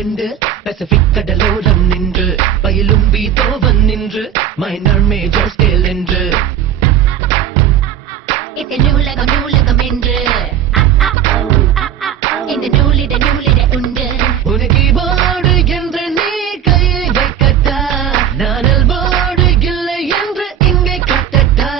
ரெண்டு பசிபிக் கடலோரம் நின்று பயிலும் பீத்தோவன் நின்று மைனர் மேஜர் ஸ்கேல் என்று இந்த நூலகம் என்று இந்த நூலிட உண்டு ஒரு கீபோர்டு என்று நீ கையை வைக்கட்டா நானல் போர்டு இல்லை என்று இங்கே கட்டட்டா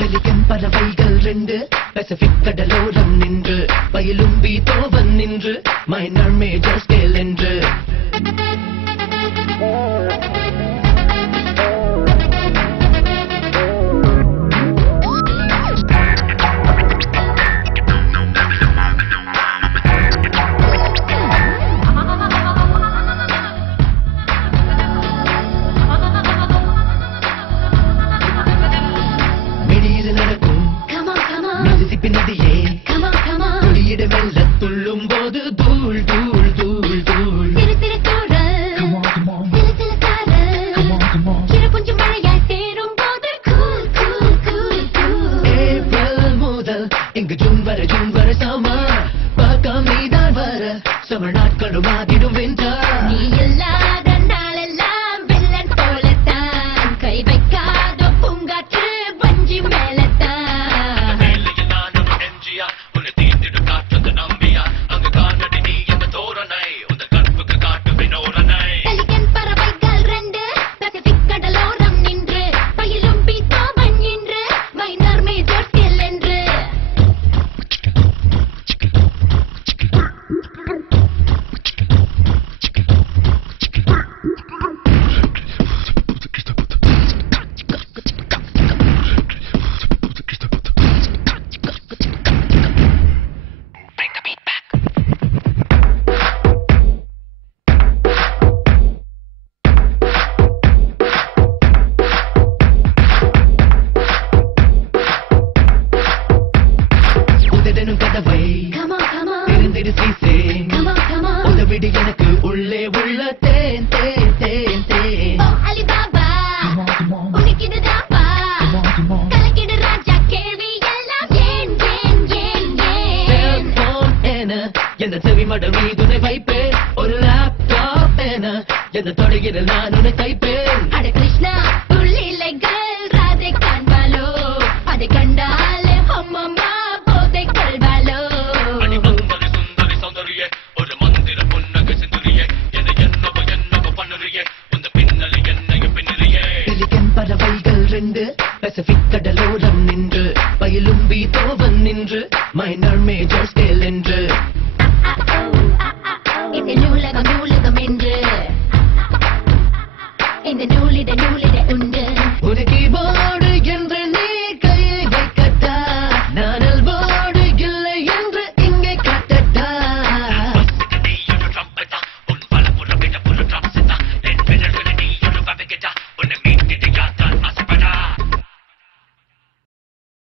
பெலிகன் பறவைகள் ரெண்டு பசிபிக் கடலோரம் நின்று பயிலும் பீத்தோவன் நின்று மைனர் மேஜர் ஸ்கேல் என்று நதியே துளியிட மெல்ல துள்ளும் போது தூள் தூள் தூள் தூள் திரு சிறு கொஞ்சம் மழையாய் சேரும் போது ஏப்ரல் முதல் இங்கு ஜூன் வரை சமர் பார்க்க நீதான் வர சமர் நாட்களும் ஆகிடும் வென்றார் நீ இல்லாத நாளெல்லாம் வெள்ளன் போலத்தான் கை வைக்காத பூங்காற்று வஞ்சி மேலத்தான் உதவிடு எனக்கு உள்ளே உள்ள தேன் தேன் தேன் தேன் அலிபாபா உனக்கு